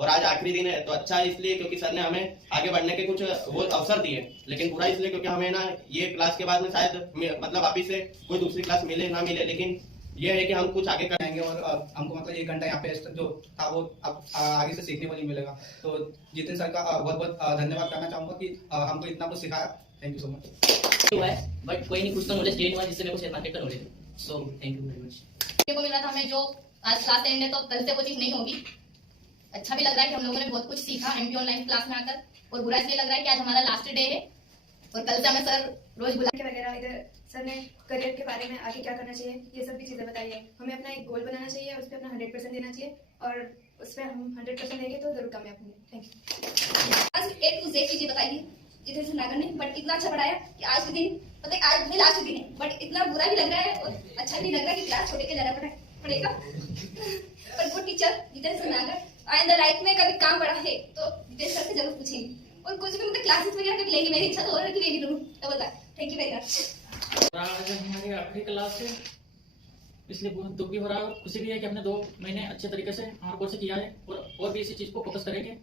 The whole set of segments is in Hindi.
और आज आखिरी दिन है तो अच्छा है इसलिए क्योंकि सर ने हमें आगे बढ़ने के कुछ वो अवसर दिए, लेकिन बुरा इसलिए क्योंकि हमें ना ये क्लास के बाद में शायद मतलब वापिस से कोई दूसरी क्लास मिले ना मिले, लेकिन ये है कि हम कुछ आगे करेंगे और हमको मतलब 1 घंटा यहाँ पे जो था वो अब आगे से सीखने को नहीं मिलेगा। तो जितिन सर का बहुत बहुत धन्यवाद करना चाहूँगा कि हमको इतना कुछ सिखाया। Thank you so much. हुआ है बट कोई नहीं, कुछ तो नॉलेज गेन हुआ जिससे मेरे को शेयर मार्केट का नॉलेज है। So thank you very much. को मिल रहा था हमें जो आज क्लास एंड है तो कल से वो चीज नहीं होगी। अच्छा भी लग रहा है कि हम लोगों ने बहुत कुछ सीखा एमपी ऑनलाइन क्लास में आकर, और बुरा इसलिए लग रहा है कि आज हमारा लास्ट डे है और कल से हमें सर रोज बुला के वगैरह इधर सर ने करियर के बारे में आगे क्या करना चाहिए ये सब भी चीज़ें बताई है। हमें अपना एक गोल बनाना चाहिए, उस पर अपना 100% देना चाहिए और उस पर हम 100% देंगे तो जरूर कामयाब होंगे। Thank you. आज A to Z चीजें बताई है जितने से नागर ने, बट इतना अच्छा पढ़ाया कि आज के दिन मतलब आज भी लास्ट दिन है, बट इतना बुरा भी लग रहा है और अच्छा भी लग रहा है कि क्लास छोटे के ज्यादा पड़ेगा। पर गुड टीचर जितने से नागर आइंदा लाइफ में कभी काम पड़ा है तो जितने सर से जरूर पूछेंगे, और कुछ भी मतलब क्लासेस वगैरह कभी लेंगे। मेरी इच्छा तो और है कि ले भी लूं तो बता। Thank you very much. आज हमारी आखिरी क्लास है इसलिए बहुत दुख भी हो रहा है और खुशी भी है कि हमने 2 महीने अच्छे तरीके से हमारे कोर्स किया है और भी इसी चीज को फोकस करेंगे।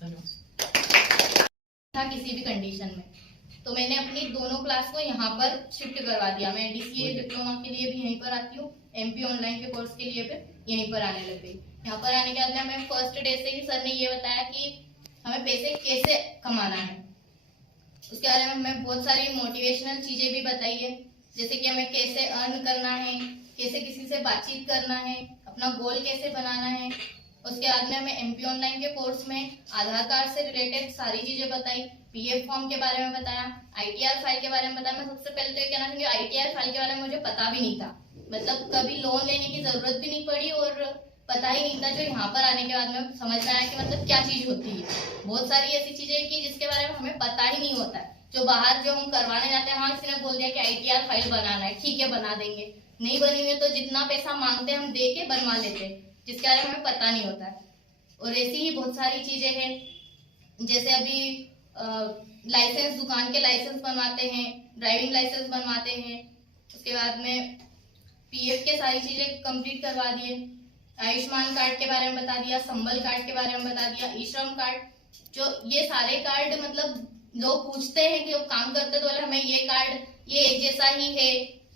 धन्यवाद। था किसी भी कंडीशन में तो मैंने अपनी दोनों क्लास को यहाँ पर शिफ्ट करवा दिया। मैं डीसीए डिप्लोमा के लिए भी यहीं पर आती हूँ, एमपी ऑनलाइन के कोर्स के लिए भी यहीं पर आने लग गई। यहाँ पर आने के बाद में हमें फर्स्ट डे से ही सर ने ये बताया कि हमें पैसे कैसे कमाना है। उसके बारे में हमें बहुत सारी मोटिवेशनल चीजें भी बताई है, जैसे कि हमें कैसे अर्न करना है, कैसे किसी से बातचीत करना है, अपना गोल कैसे बनाना है। उसके बाद में हमें एमपी ऑनलाइन के कोर्स में आधार कार्ड से रिलेटेड सारी चीजें बताई, पीएफ फॉर्म के बारे में बताया, आईटीआर फाइल के बारे में बताया। मैं सबसे पहले तो ये कहना चाहूंगी आईटीआर फाइल के बारे में मुझे पता भी नहीं था, मतलब कभी लोन लेने की जरूरत भी नहीं पड़ी और पता ही नहीं था। जो यहाँ पर आने के बाद में समझ में आया कि मतलब क्या चीज होती है। बहुत सारी ऐसी चीजें की जिसके बारे में हमें पता ही नहीं होता है। जो बाहर जो हम करवाने जाते हैं, हाँ किसी ने बोल दिया कि आईटीआर फाइल बनाना है, ठीक है बना देंगे, नहीं बनी हुई तो जितना पैसा मांगते हैं हम दे के बनवा लेते हैं, जिसके बारे में हमें पता नहीं होता है। और ऐसी ही बहुत सारी चीजें हैं, जैसे अभी लाइसेंस, दुकान के लाइसेंस बनवाते हैं, ड्राइविंग लाइसेंस बनवाते हैं। उसके बाद में पीएफ के सारी चीजें कंप्लीट करवा दिए, आयुष्मान कार्ड के बारे में बता दिया, संबल कार्ड के बारे में बता दिया, ई श्रम कार्ड। जो ये सारे कार्ड मतलब लोग पूछते हैं कि जब काम करते तो हमें ये कार्ड ये एक जैसा ही है,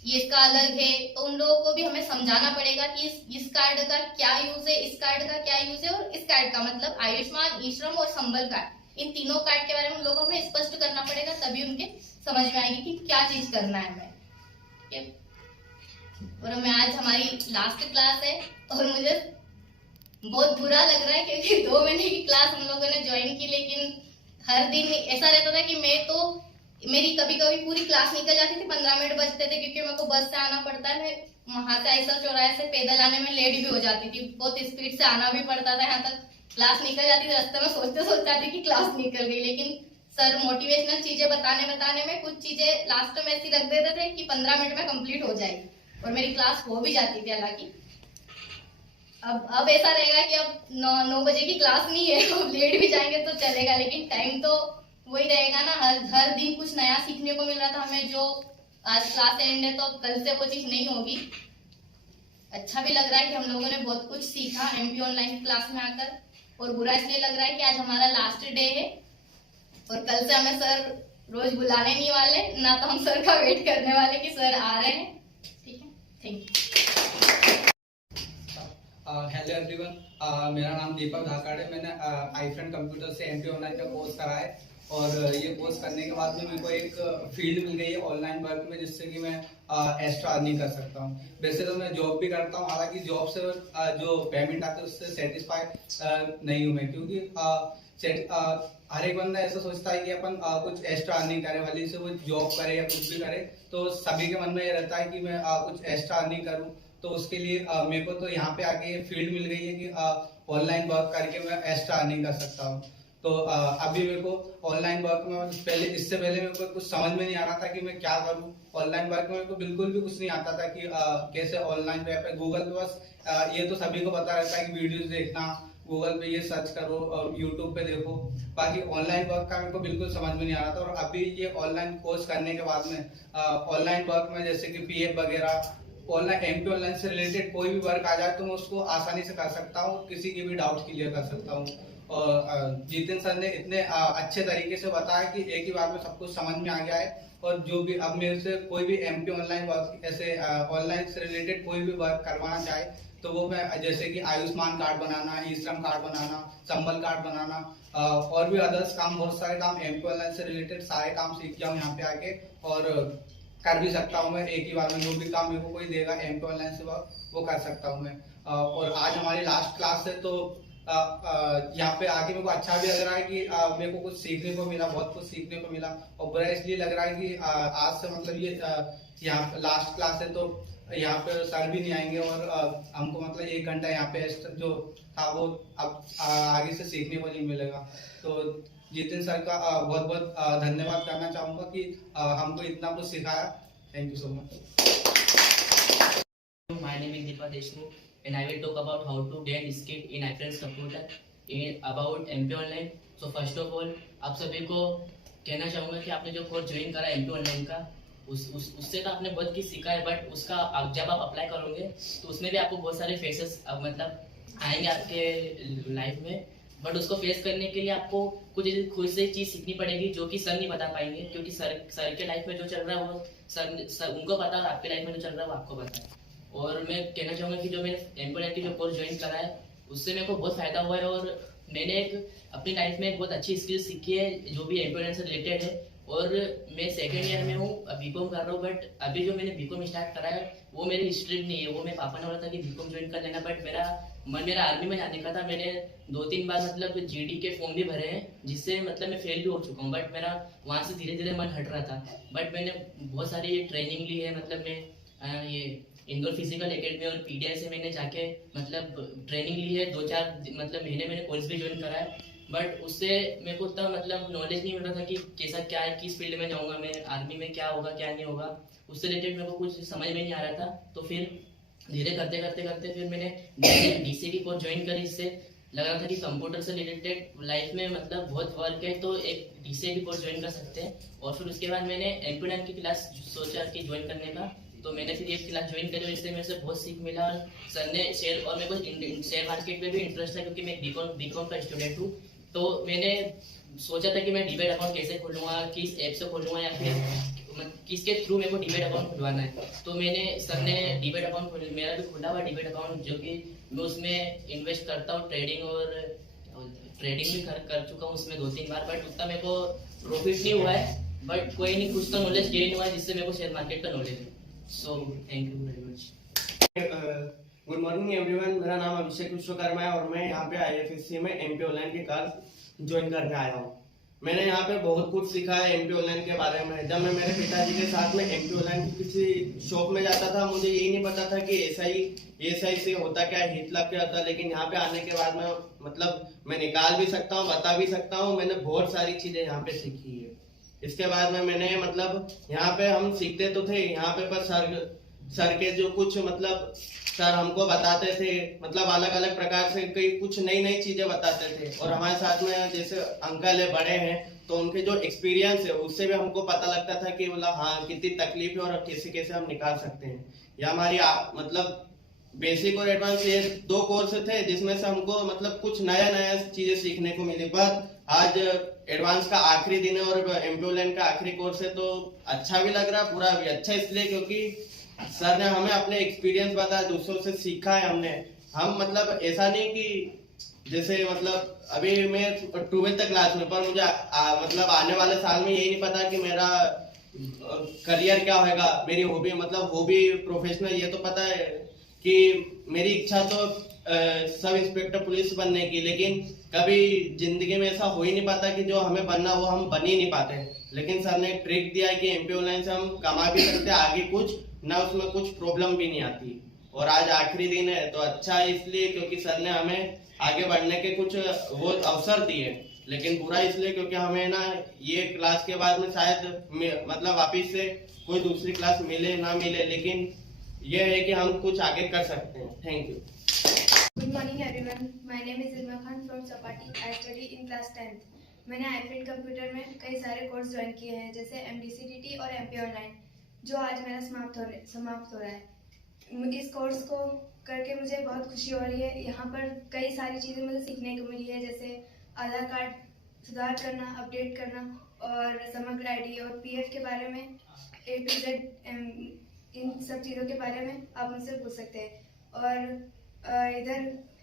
ये इसका अलग है, तो उन लोगों को भी हमें समझाना पड़ेगा कि इस कार्ड का क्या यूज है, इस कार्ड का क्या यूज है, और इस कार्ड का मतलब आयुष्मान, ई श्रम और संबल कार्ड, इन तीनों कार्ड के बारे में उन लोगों को हमें स्पष्ट करना पड़ेगा, तभी उनके समझ में आएगी कि क्या चीज करना है हमें। और हमें आज हमारी लास्ट क्लास है और मुझे बहुत बुरा लग रहा है क्योंकि 2 महीने की क्लास हम लोगों ने ज्वाइन की, लेकिन हर दिन ऐसा रहता था कि मेरी कभी कभी पूरी क्लास निकल जाती थी, 15 मिनट बचते थे क्योंकि मेरे को बस से आना पड़ता है। वहां से ऐसा चौराहे से पैदल आने में लेट भी हो जाती थी, बहुत स्पीड से आना भी पड़ता था, यहाँ तक क्लास निकल जाती थी। रास्ते में सोचते आती कि क्लास निकल गई, लेकिन सर मोटिवेशनल चीजें बताने में कुछ चीजें लास्ट में ऐसी रख देते थे कि 15 मिनट में कंप्लीट हो जाएगी और मेरी क्लास हो भी जाती थी। हालांकि अब ऐसा रहेगा कि अब 9 बजे की क्लास नहीं है, अब लेट भी जाएंगे तो चलेगा, लेकिन टाइम तो वही रहेगा ना। हर दिन कुछ नया सीखने को मिल रहा था हमें। जो आज क्लास एंड है तो अब कल से वो चीज नहीं होगी। अच्छा भी लग रहा है कि हम लोगों ने बहुत कुछ सीखा एमपी ऑनलाइन क्लास में आकर, और बुरा इसलिए लग रहा है कि आज हमारा लास्ट डे है और कल से हमें सर रोज बुलाने नहीं वाले, ना तो हम सर का वेट करने वाले कि सर आ रहे हैं। ठीक है, थैंक यू। हेलो एवरीवन, मेरा नाम दीपक धाकाड़ है। मैंने iFriend कंप्यूटर से एमपी ऑनलाइन का कोर्स करा है और ये कोर्स करने के बाद में मेरे को एक फील्ड मिल गई है ऑनलाइन वर्क में, जिससे कि मैं एक्स्ट्रा अर्निंग कर सकता हूँ। वैसे तो मैं जॉब भी करता हूँ, हालांकि जॉब से जो पेमेंट आती है उससे सेटिस्फाइड नहीं हूँ मैं, क्योंकि हर एक बंदा ऐसा सोचता है कि अपन कुछ एक्स्ट्रा अर्निंग करे, वाली से वो जॉब करे या कुछ भी करे, तो सभी के मन में ये रहता है कि मैं कुछ एक्स्ट्रा अर्निंग करूँ। तो उसके लिए मेरे को तो यहाँ पे आके फील्ड मिल गई है कि ऑनलाइन वर्क करके मैं एक्स्ट्रा अर्निंग कर सकता हूँ। तो अभी मेरे को ऑनलाइन वर्क में इससे पहले मेरे को कुछ समझ में नहीं आ रहा था कि मैं क्या करूँ। ऑनलाइन वर्क में मेरे को बिल्कुल भी कुछ नहीं आता था कि कैसे ऑनलाइन पे गूगल पे बस ये तो सभी को पता रहता है कि वीडियोस देखना, गूगल पे ये सर्च करो और यूट्यूब पे देखो, बाकी ऑनलाइन वर्क का मेरे को बिल्कुल समझ में नहीं आ रहा था। और अभी ये ऑनलाइन कोर्स करने के बाद में ऑनलाइन वर्क में जैसे कि पीएफ वगैरह ऑनलाइन एमपी ऑनलाइन से रिलेटेड कोई भी वर्क आ जाए तो मैं उसको आसानी से कर सकता हूँ, किसी के भी डाउट क्लियर कर सकता हूँ। और जितिन सर ने इतने अच्छे तरीके से बताया कि एक ही बार में सब कुछ समझ में आ गया है। और जो भी अब मेरे से कोई भी एमपी ऑनलाइन वर्क ऐसे ऑनलाइन से रिलेटेड कोई भी वर्क करवाना चाहे तो वो मैं जैसे कि आयुष्मान कार्ड बनाना, ई श्रम कार्ड बनाना, संबल कार्ड बनाना और भी अदर्स काम, बहुत सारे काम एमपी ऑनलाइन से रिलेटेड सारे काम सीख गया हूँ यहाँ पे आके और कर भी सकता हूँ मैं एक ही बार में। जो भी काम मेरे को कोई देगा एमपी ऑनलाइन से वो कर सकता हूँ मैं। और आज हमारी लास्ट क्लास है तो यहाँ पे आके मेरे को अच्छा भी लग रहा है कि मेरे को कुछ सीखने को मिला, बहुत कुछ सीखने को मिला। और बुरा इसलिए लग रहा है कि आज से मतलब ये यहाँ लास्ट क्लास है तो यहाँ पे सर भी नहीं आएंगे और हमको मतलब 1 घंटा यहाँ पे जो था वो अब आगे से सीखने को नहीं मिलेगा। तो जितिन सर का बहुत बहुत धन्यवाद करना चाहूँगा कि हमको इतना कुछ सिखाया। Thank you so much. My name is Deepa Deshmukh and I will talk about how to get skilled in iFriends computer about MP Online. So first of all, आप सभी को कहना चाहूँगा कि आपने जो कोर्स ज्वाइन करा MP Online का उससे तो आपने बहुत कुछ सीखा है, बट उसका जब आप अप्लाई करोगे तो उसमें भी आपको बहुत सारे फेसेस मतलब आएंगे आपके लाइफ में। बट उसको फेस करने के लिए आपको कुछ खुद से चीज़ सीखनी पड़ेगी जो कि सर नहीं बता पाएंगे, क्योंकि सर के लाइफ में जो चल रहा है वो सर उनको पता है और आपके लाइफ में जो चल रहा है वो आपको पता है। और मैं कहना चाहूँगा कि जो मैंने एम्प्लॉय की जो कोर्स ज्वाइन करा है उससे मेरे को बहुत फ़ायदा हुआ है और मैंने अपनी लाइफ में एक बहुत अच्छी स्किल सीखी है जो भी एम्प्लॉय से रिलेटेड है। और मैं सेकेंड ईयर में हूँ, बीकॉम कर रहा हूँ। बट अभी जो मैंने बीकॉम स्टार्ट करा है वो मेरी स्ट्रीम नहीं है, वो मेरे पापा ने बोला था कि बीकॉम ज्वाइन कर लेना। बट मेरा आर्मी में जाने का था। मैंने 2-3 बार मतलब जीडी के फॉर्म भी भरे हैं जिससे मतलब मैं फेल भी हो चुका हूँ। बट मेरा वहाँ से धीरे धीरे मन हट रहा था। बट मैंने बहुत सारी ट्रेनिंग ली है, मतलब मैं ये इंदौर फिजिकल एकेडमी और पीडीआई से मैंने जाके मतलब ट्रेनिंग ली है। 2-4 मतलब महीने मैंने कोर्स भी ज्वाइन करा है। बट उससे मेरे को उतना मतलब नॉलेज नहीं मिल रहा था कि कैसा क्या है, किस फील्ड में जाऊँगा मैं, आर्मी में क्या होगा क्या नहीं होगा, उससे रिलेटेड मेरे को कुछ समझ में नहीं आ रहा था। तो फिर धीरे करते करते फिर मैंने डीसी की कोर्स ज्वाइन करी। इससे लग रहा था कि कंप्यूटर से रिलेटेड लाइफ में मतलब बहुत वर्क है तो एक डीसी की कोर्स ज्वाइन कर सकते हैं। और फिर उसके बाद मैंने एमपी की क्लास सोचा कि ज्वाइन करने का, तो मैंने फिर ये क्लास ज्वाइन करी। इससे मेरे से बहुत सीख मिला। और सर ने शेयर और मेरे को शेयर मार्केट में भी इंटरेस्ट है क्योंकि मैं बीकॉम का स्टूडेंट हूँ। तो मैंने सोचा था कि मैं डीमेट अकाउंट कैसे खोलूँगा, किस ऐप से खोलूँगा या फिर किसके थ्रू मेरे को डीमेट अकाउंट खुलवाना है। तो मैंने सर ने डीमेट अकाउंट मेरा भी खुला हुआ डीमेट अकाउंट, जो कि मैं उसमें इन्वेस्ट करता हूँ। ट्रेडिंग भी कर चुका हूँ उसमें 2-3 बार। बट उतना मेरे को प्रॉफिट नहीं हुआ है। बट कोई नहीं, कुछ तो नॉलेज गेन हुआ है जिससे मेरे को शेयर मार्केट का नॉलेज है। So thank you very much. Good morning everyone, मेरा नाम अभिषेक विश्वकर्मा है और मैं यहाँ पे आईएफएससी में एमपी ऑनलाइन की क्लास ज्वाइन करने आया हूँ। मैंने यहाँ पे बहुत कुछ सीखा है एमपी ऑनलाइन के बारे में। जब मैं मेरे पिताजी के साथ में एमपी ऑनलाइन की किसी शॉप में जाता था, मुझे यही नहीं पता था कि एसआई से होता क्या है, हिट लग क्या होता है। लेकिन यहाँ पे आने के बाद में मतलब मैं निकाल भी सकता हूँ, बता भी सकता हूँ। मैंने बहुत सारी चीजें यहाँ पे सीखी है। इसके बाद में मैंने मतलब यहाँ पे हम सीखते तो थे यहाँ पे, पर सर के जो कुछ मतलब सर हमको बताते थे, मतलब अलग अलग प्रकार से कई कुछ नई चीजें बताते थे। और हमारे साथ में जैसे अंकल है, बड़े हैं, तो उनके जो एक्सपीरियंस है उससे भी हमको पता लगता था कि मतलब हाँ कितनी तकलीफ है और कैसे हम निकाल सकते हैं। यह हमारी मतलब बेसिक और एडवांस ये 2 कोर्स थे जिसमें से हमको मतलब कुछ नया चीजें सीखने को मिली। पर आज एडवांस का आखिरी दिन है और एमपी ऑनलाइन का आखिरी कोर्स है, तो अच्छा भी लग रहा है, पूरा भी अच्छा इसलिए क्योंकि सर ने हमें अपने एक्सपीरियंस बताया, दूसरों से सीखा है हमने। हम मतलब ऐसा नहीं कि जैसे मतलब अभी मैं 12th क्लास में, पर मुझे मतलब आने वाले साल में यही नहीं पता कि मेरा करियर क्या होगा, मेरी हॉबी मतलब हॉबी प्रोफेशनल ये तो पता है कि मेरी इच्छा तो सब इंस्पेक्टर पुलिस बनने की। लेकिन कभी जिंदगी में ऐसा हो ही नहीं पाता कि जो हमें बनना वो हम बन ही नहीं पाते। लेकिन सर ने ट्रिक दिया है कि एमपी ऑनलाइन से हम कमा भी सकते हैं आगे कुछ ना, उसमें कुछ प्रॉब्लम भी नहीं आती। और आज आखिरी दिन है तो अच्छा इसलिए क्योंकि सर ने हमें आगे बढ़ने के कुछ वो अवसर दिए। लेकिन बुरा इसलिए क्योंकि हमें ना ये क्लास के बाद में शायद मतलब वापिस से कोई दूसरी क्लास मिले ना मिले, लेकिन ये है कि हम कुछ आगे कर सकते हैं। Thank you. Good morning everyone, my name is Ilma Khan from सपाटी। I study in class 10th। मैंने आईफ्रेंड कंप्यूटर में कई सारे कोर्स ज्वाइन किए हैं जैसे MDCDT और MP ऑनलाइन, जो आज मेरा समाप्त हो रहा है। इस कोर्स को करके मुझे बहुत खुशी हो रही है। यहाँ पर कई सारी चीज़ें मुझे सीखने को मिली है, जैसे आधार कार्ड सुधार करना, अपडेट करना और समग्र आईडी और पीएफ के बारे में A to Z इन सब चीज़ों के बारे में आप मुझसे पूछ सकते हैं। और इधर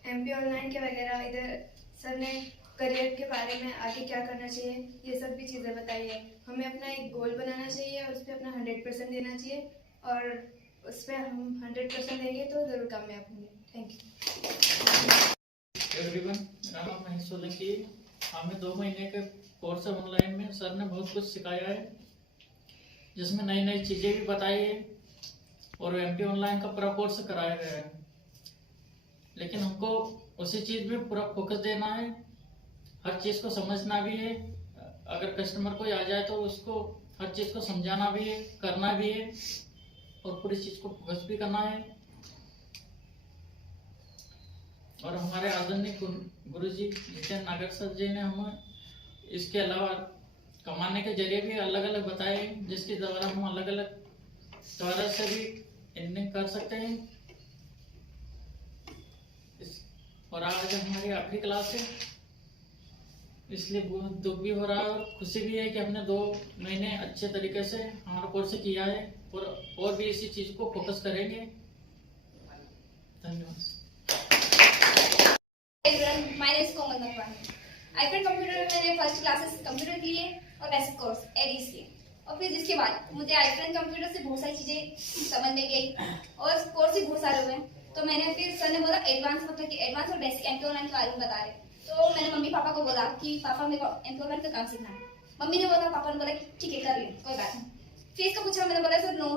MP ऑनलाइन के वगैरह इधर सर ने करियर के बारे में आगे क्या करना चाहिए ये सब भी चीज़ें बताई है। हमें अपना एक गोल बनाना चाहिए और उस पर अपना 100% देना चाहिए और उस पर हम 100% देंगे तो ज़रूर कामयाब होंगे। थैंक यू एवरीवन, मेरा नाम महेश सोलंकी। हमें 2 महीने के कोर्स ऑनलाइन में सर ने बहुत कुछ सिखाया है, जिसमें नई नई चीज़ें भी बताई है और MP ऑनलाइन का पूरा कोर्स कराया गया है। लेकिन हमको उसी चीज़ में पूरा फोकस देना है, हर चीज़ को समझना भी है। अगर कस्टमर कोई आ जाए तो उसको हर चीज़ को समझाना भी है, करना भी है और पूरी चीज़ को फोकस भी करना है। और हमारे आदरणीय गुरुजी जितेंद्र नागर सर जी ने हमें इसके अलावा कमाने के जरिए भी अलग अलग बताए हैं, जिसके द्वारा हम अलग अलग तरह से भी अर्निंग कर सकते हैं। और आज हमारी आखिरी क्लास है, इसलिए बहुत दुख भी हो रहा है और खुशी भी है कि हमने 2 महीने अच्छे तरीके से हमारा कोर्स किया है और भी इसी चीज को फोकस करेंगे। धन्यवाद। My name is Komal Natwani. आईफेन कंप्यूटर में मैंने फर्स्ट क्लासेस कंप्यूटर की है और बेसिक कोर्स एडीज किए और फिर जिसके बाद मुझे आईफेन कंप्यूटर से बहुत सारी चीजें समझ में गई और कोर्स भी बहुत सारे हुए। तो मैंने फिर सर ने बोला एडवांस मतलब कि एडवांस और बेसिक MP ऑनलाइन के बारे में बता रहे। तो मैंने मम्मी पापा को बोला कि पापा मेरे को MP ऑनलाइन का काम सीखना है। मम्मी ने बोला, पापा ने बोला कि ठीक है कर ले, कोई बात नहीं। फीस का पूछा, मैंने बोला सर 9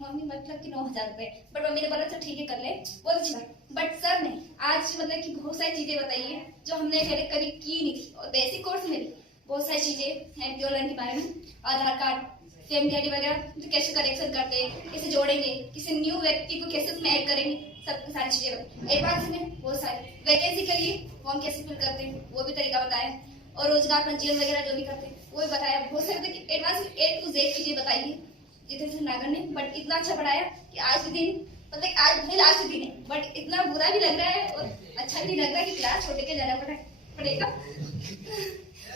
मम्मी मतलब कि 9,000 रुपए, बट मम्मी ने बोला चल ठीक है कर ले, बहुत अच्छी बात। बट सर ने आज मतलब कि बहुत सारी चीजें बताई है जो हमने पहले कभी की नहीं थी। और बेसिक कोर्स में भी बहुत सारी चीजें MP ऑनलाइन के बारे में, आधार कार्ड, फैमिली आईडी वगैरह तो कैसे करेक्शन करते हैं, कैसे जोड़ेंगे, किसी न्यू व्यक्ति को कैसे उसमें ऐड करेंगे, सब सारी चीजें। एडवांस में बहुत सारी वैकेंसी के लिए फॉर्म कैसे फिल करते हैं वो भी तरीका बताया और रोजगार पंजीयन वगैरह जो भी करते हैं वो भी बताया। बहुत सारे एडवांस A to Z चीजें बताई है जितेंद्र नागर ने। बट इतना अच्छा पढ़ाया कि आज के दिन मतलब आज भी लास्ट दिन है, बट इतना बुरा भी लग रहा है और अच्छा भी नहीं लग रहा कि क्लास छोड़ के जाना पड़ेगा।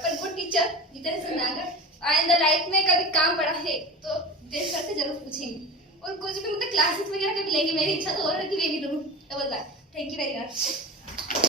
पर गुड टीचर जितेंद्र नागर आइंदा लाइफ में कभी काम पड़ा है तो देश सर से जरूर पूछेंगे और कुछ भी मतलब क्लासेस वगैरह कभी लेंगे। मेरी इच्छा तो और है कि वे भी लूं। Thank you very much.